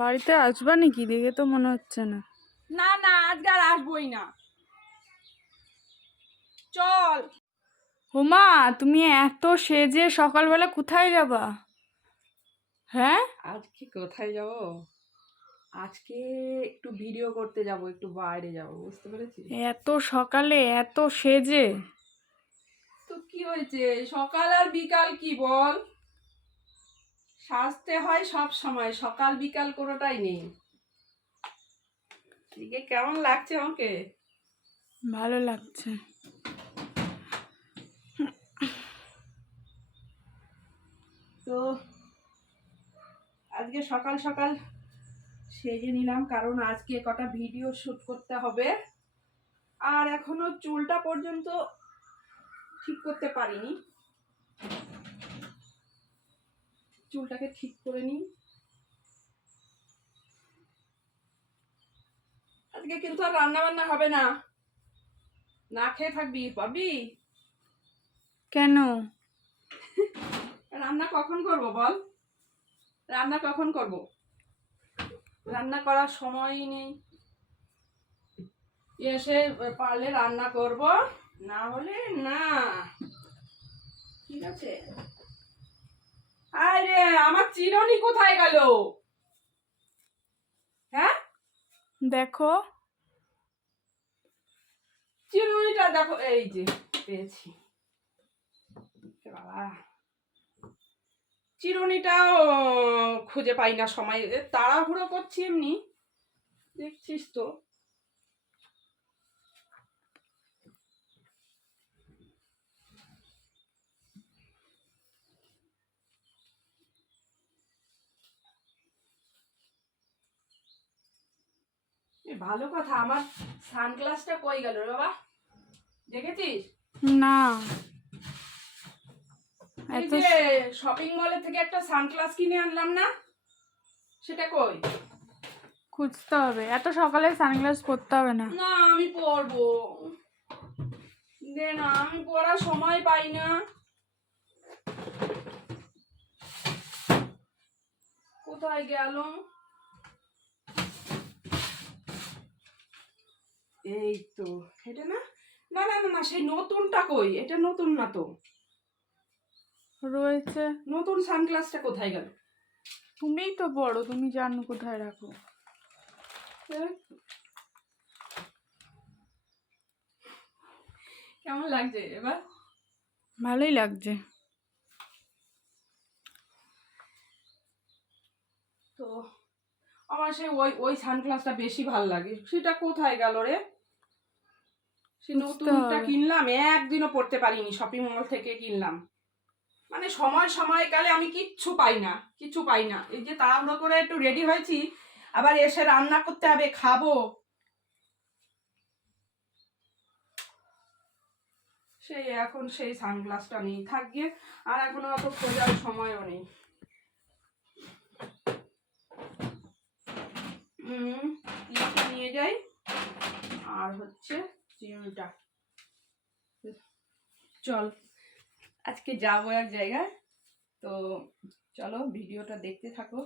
বাড়িতে আসবা নাকি? দেখে তো মনে হচ্ছে না। না না, আজকে আর আসবোই না। চল। হুমা, তুমি এত সেজে সকালবেলা কোথায় যাবা? হ্যাঁ, আজকে কোথায় যাব? আজকে একটু ভিডিও করতে যাব, একটু বাইরে যাব, বুঝতে পেরেছিস? এত সকালে এত সেজে? তো কি হয়েছে, সকাল আর বিকাল কি বল? সাজতে হয় সব সময়, সকাল বিকাল কোনোটাই নেই। এদিকে কেমন লাগছে আমাকে? ভালো লাগছে। তো আজকে সকাল সকাল সেজে নিলাম, কারণ আজকে কটা ভিডিও শুট করতে হবে। আর এখনো চুলটা পর্যন্ত ঠিক করতে পারিনি, চুলটাকে ঠিক করে নিই। আজকে কিন্তু আর রান্না বান্না হবে না, না খেয়ে থাকবি পাবি। কেন? রান্না কখন করব বল? রান্না কখন করব? রান্না করার সময়ই নেই। এসে পারলে রান্না করব, না হলে না। ঠিক আছে। আরে আমার চিরুনি কোথায় গেল? হ্যাঁ, দেখো। চিরুনিটা দেখো, এই যে পেয়েছি। বাবা, চিরুনিটাও খুঁজে পাই না, সময় তাড়াহুড়ো করছি এমনি, দেখছিস তো। ভালো কথা, আমার সানগ্লাসটা কই গেল রে বাবা? দেখেছিস? না, এই এত যে শপিং মলে থেকে একটা সানগ্লাস কিনে আনলাম না, সেটা কই? খুঁজতে হবে। এত সকালে সানগ্লাস পরতে হবে না। না আমি পরবো, দে না, আমি পরার সময় পাই না। কোথায় গেল? এই তো, এটা না, না না না না, সেই নতুনটা কই? এটা নতুন না তো। রয়েছে। নতুন সানগ্লাসটা কোথায় গেল? তুমিই তো বড়, তুমি জানো কোথায় রাখো। কেমন লাগছে এবার? ভালোই লাগছে। তো আমার সেই ওই ওই সানগ্লাসটা বেশি ভালো লাগে, সেটা কোথায় গেল রে? সে খুঁজতে নতুনটা হবে। কিনলাম, একদিনও পড়তে পারিনি, শপিং মল থেকে কিনলাম। মানে সময় সময়কালে আমি কিচ্ছু পাই না, কিছু পাই না। এই যে তাড়াহুড়ো করে একটু রেডি হয়েছি, আবার এসে রান্না করতে হবে, খাবো, সেই এখন সেই সানগ্লাসটা নেই, থাকবে। আর এখনো অত খোঁজার সময়ও নেই। তিনটে নিয়ে যাই, আর হচ্ছে চিরুনিটা। চল, আজকে যাবো এক জায়গায়, তো চলো ভিডিওটা দেখতে থাকো।